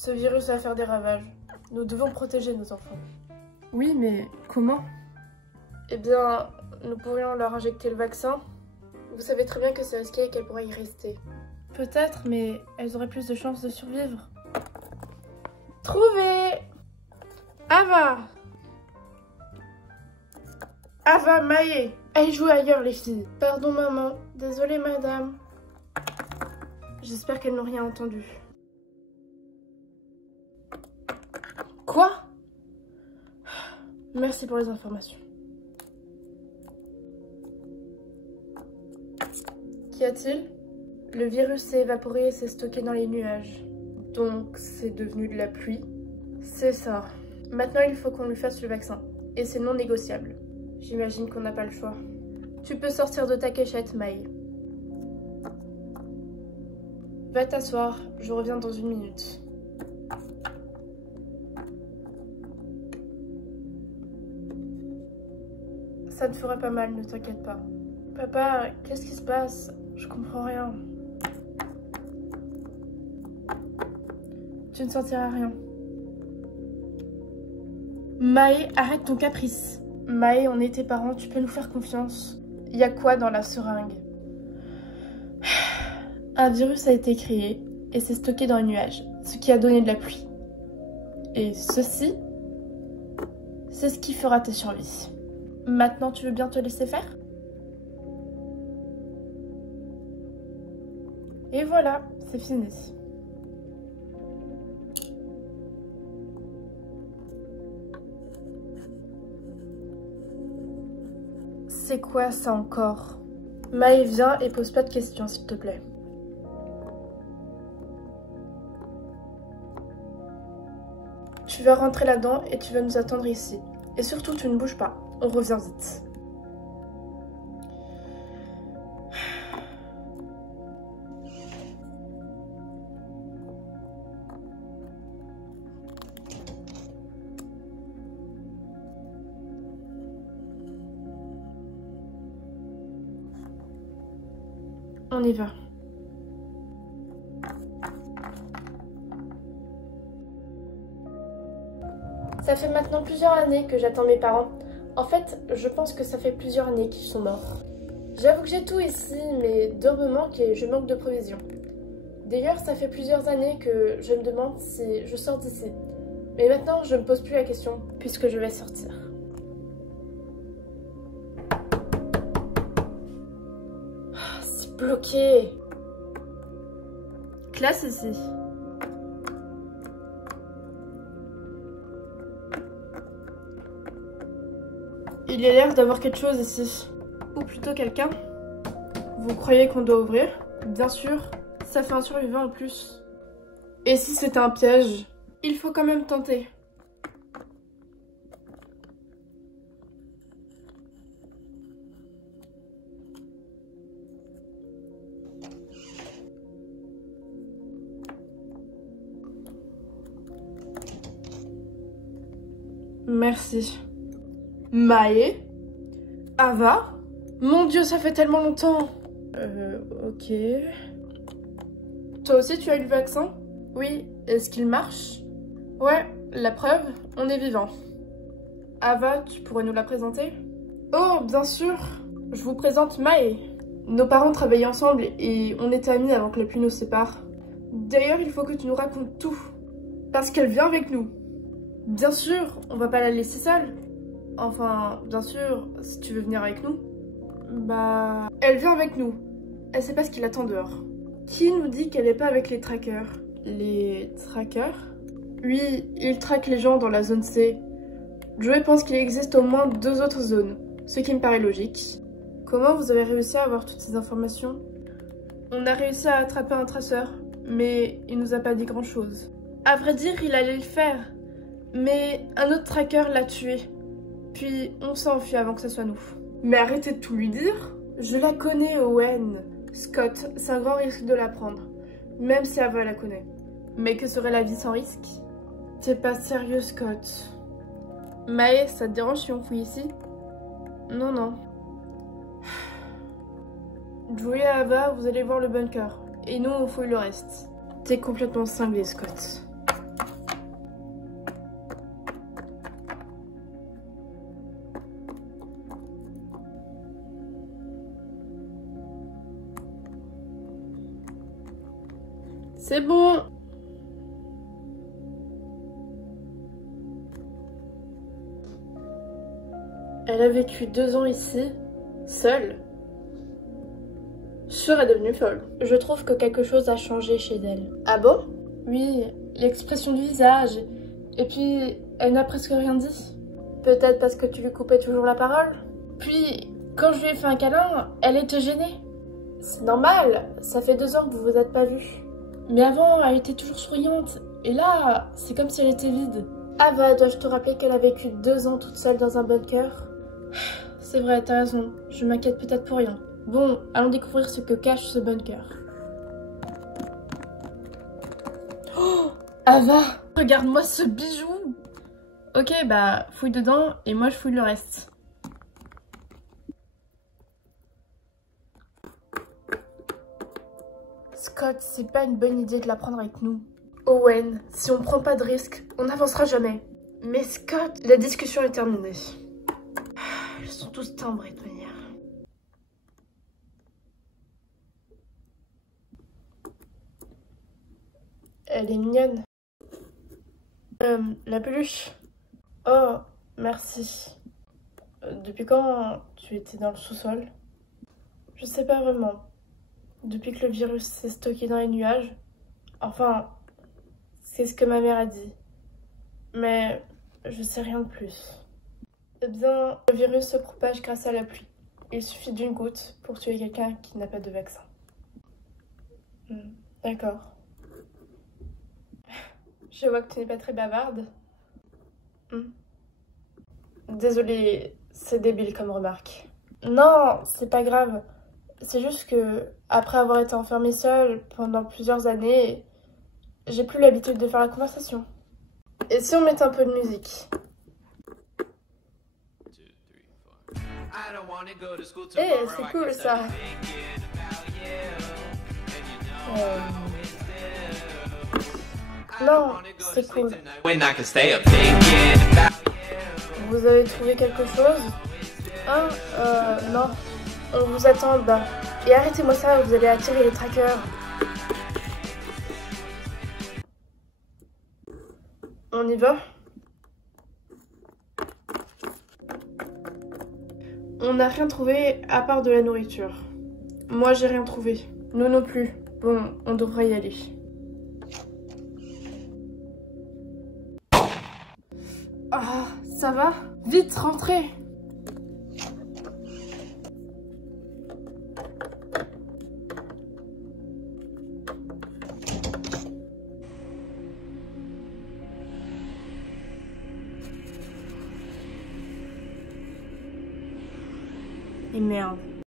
Ce virus va faire des ravages. Nous devons protéger nos enfants. Oui, mais comment? Eh bien, nous pourrions leur injecter le vaccin. Vous savez très bien que c'est risqué et qu'elles pourraient y rester. Peut-être, mais elles auraient plus de chances de survivre. Trouvé! Ava! Ava, Maë! Allez jouer ailleurs, les filles. Pardon, maman. Désolée, madame. J'espère qu'elles n'ont rien entendu. Quoi? Merci pour les informations. Qu'y a-t-il? Le virus s'est évaporé et s'est stocké dans les nuages. Donc c'est devenu de la pluie? C'est ça. Maintenant il faut qu'on lui fasse le vaccin. Et c'est non négociable. J'imagine qu'on n'a pas le choix. Tu peux sortir de ta cachette, Maë. Va t'asseoir, je reviens dans 1 minute. Ça te fera pas mal, ne t'inquiète pas. Papa, qu'est-ce qui se passe? Je comprends rien. Tu ne sentiras rien. Maë, arrête ton caprice. Maë, on est tes parents, tu peux nous faire confiance. Il y a quoi dans la seringue? Un virus a été créé et s'est stocké dans les nuages, ce qui a donné de la pluie. Et ceci, c'est ce qui fera ta survie. Maintenant, tu veux bien te laisser faire? Et voilà, c'est fini. C'est quoi ça encore? Maë, viens et pose pas de questions, s'il te plaît. Tu vas rentrer là-dedans et tu vas nous attendre ici. Et surtout, tu ne bouges pas. On revient vite. On y va. Ça fait maintenant plusieurs années que j'attends mes parents. En fait, je pense que ça fait plusieurs années qu'ils sont morts. J'avoue que j'ai tout ici, mais d'or me manque et je manque de provisions. D'ailleurs, ça fait plusieurs années que je me demande si je sors d'ici. Mais maintenant, je ne me pose plus la question, puisque je vais sortir. Oh, c'est bloqué. Classe ici. Il y a l'air d'avoir quelque chose ici. Ou plutôt quelqu'un. Vous croyez qu'on doit ouvrir? Bien sûr, ça fait un survivant en plus. Et si c'était un piège? Il faut quand même tenter. Merci. Maë? Ava? Mon Dieu, ça fait tellement longtemps. Ok. Toi aussi, tu as eu le vaccin? Oui. Est-ce qu'il marche? Ouais, la preuve, on est vivant. Ava, tu pourrais nous la présenter? Oh, bien sûr. Je vous présente Maë. Nos parents travaillaient ensemble et on était amis avant que la pluie nous sépare. D'ailleurs, il faut que tu nous racontes tout. Parce qu'elle vient avec nous. Bien sûr, on va pas la laisser seule. Enfin, bien sûr, si tu veux venir avec nous. Bah... Elle vient avec nous. Elle sait pas ce qu'il attend dehors. Qui nous dit qu'elle est pas avec les trackers? Les trackers? Oui, ils traquent les gens dans la zone C. Joey pense qu'il existe au moins 2 autres zones, ce qui me paraît logique. Comment vous avez réussi à avoir toutes ces informations? On a réussi à attraper un traceur, mais il nous a pas dit grand chose. À vrai dire, il allait le faire, mais un autre tracker l'a tué. Puis on s'est enfui avant que ce soit nous. Mais arrêtez de tout lui dire. Je la connais, Owen. Scott, c'est un grand risque de la prendre. Même si Ava la connaît. Mais que serait la vie sans risque? T'es pas sérieux, Scott. Maë, ça te dérange si on fouille ici? Non, non. Joey et Ava, vous allez voir le bunker. Et nous, on fouille le reste. T'es complètement cinglé, Scott. C'est bon. Elle a vécu 2 ans ici, seule. Je serais devenue folle. Je trouve que quelque chose a changé chez elle. Ah bon? Oui, l'expression du visage. Et puis, elle n'a presque rien dit. Peut-être parce que tu lui coupais toujours la parole? Puis, quand je lui ai fait un câlin, elle était gênée. C'est normal, ça fait 2 ans que vous vous êtes pas vus. Mais avant, elle était toujours souriante. Et là, c'est comme si elle était vide. Ava, dois-je te rappeler qu'elle a vécu 2 ans toute seule dans un bunker? C'est vrai, t'as raison. Je m'inquiète peut-être pour rien. Bon, allons découvrir ce que cache ce bunker. Oh, Ava, regarde-moi ce bijou. Ok, bah, fouille dedans et moi je fouille le reste. Scott, c'est pas une bonne idée de la prendre avec nous. Owen, si on prend pas de risque, on n'avancera jamais. Mais Scott, la discussion est terminée. Ils sont tous timbrés de manière. Elle est mignonne. La peluche. Oh, merci. Depuis quand tu étais dans le sous-sol? Je sais pas vraiment. Depuis que le virus s'est stocké dans les nuages. Enfin, c'est ce que ma mère a dit. Mais je sais rien de plus. Eh bien, le virus se propage grâce à la pluie. Il suffit d'une goutte pour tuer quelqu'un qui n'a pas de vaccin. D'accord. Je vois que tu n'es pas très bavarde. Désolée, c'est débile comme remarque. Non, c'est pas grave. C'est juste que, après avoir été enfermée seule pendant plusieurs années, j'ai plus l'habitude de faire la conversation. Et si on met un peu de musique? Eh, c'est cool ça. Non, c'est cool. Vous avez trouvé quelque chose? Hein? Non. On vous attend en bas. Et arrêtez-moi ça, vous allez attirer les trackers. On y va? On n'a rien trouvé à part de la nourriture. Moi, j'ai rien trouvé. Nous non plus. Bon, on devrait y aller. Ah, ça va? Vite, rentrez! Et merde.